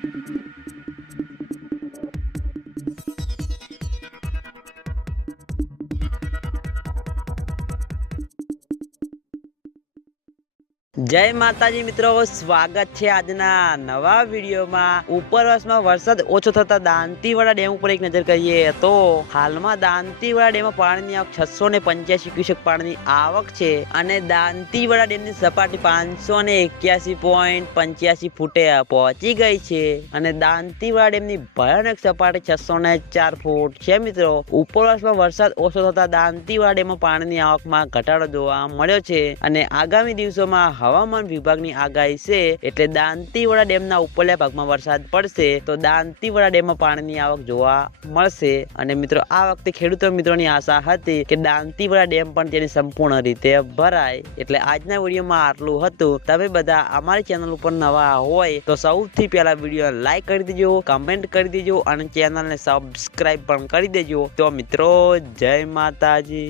Thank you. જય માતાજી મિત્રો, સ્વાગત છે આજના નવા વિડીયોમાં. ઉપરવાસમાં વરસાદ ઓછો થતા દાંતીવાડા ડેમ ઉપર એક નજર કરીએ તો હાલમાં દાંતીવાડા ડેમમાં પાણીની આવક છસો ને પંચ્યાસી ક્યુસેક પાણીની આવક છે અને દાંતીવાડા ડેમની સપાટી પાંચસો ને એક્યાસી પોઈન્ટ પંચ્યાસી ફૂટે પહોંચી ગઈ છે. અને દાંતીવાડા ડેમની ભયાનક સપાટી છસો ને ચાર ફૂટ છે મિત્રો. ઉપરવાસમાં વરસાદ ઓછો થતા દાંતીવાડા ડેમમાં પાણીની આવકમાં ઘટાડો જોવા મળ્યો છે. અને આગામી દિવસોમાં હવામાન વિભાગની આગાહી છે, એટલે દાંતીવાડા ડેમના ઉપરલા ભાગમાં વરસાદ પડશે, તો દાંતીવાડા ડેમમાં પાણીની આવક જોવા મળશે. અને મિત્રો, આ વખતે ખેડૂતો મિત્રોની આશા હતી કે દાંતીવાડા ડેમ પણ તેની સંપૂર્ણ રીતે ભરાય. એટલે આજના વિડીયોમાં આટલું હતું. તમે બધા અમારી ચેનલ ઉપર નવા હોય, તો સૌથી પહેલા વીડિયો લાઈક કરી દેજો, કમેન્ટ કરી દેજો, અને ચેનલને સબસ્ક્રાઈબ પણ કરી દેજો. તો મિત્રો, જય માતાજી.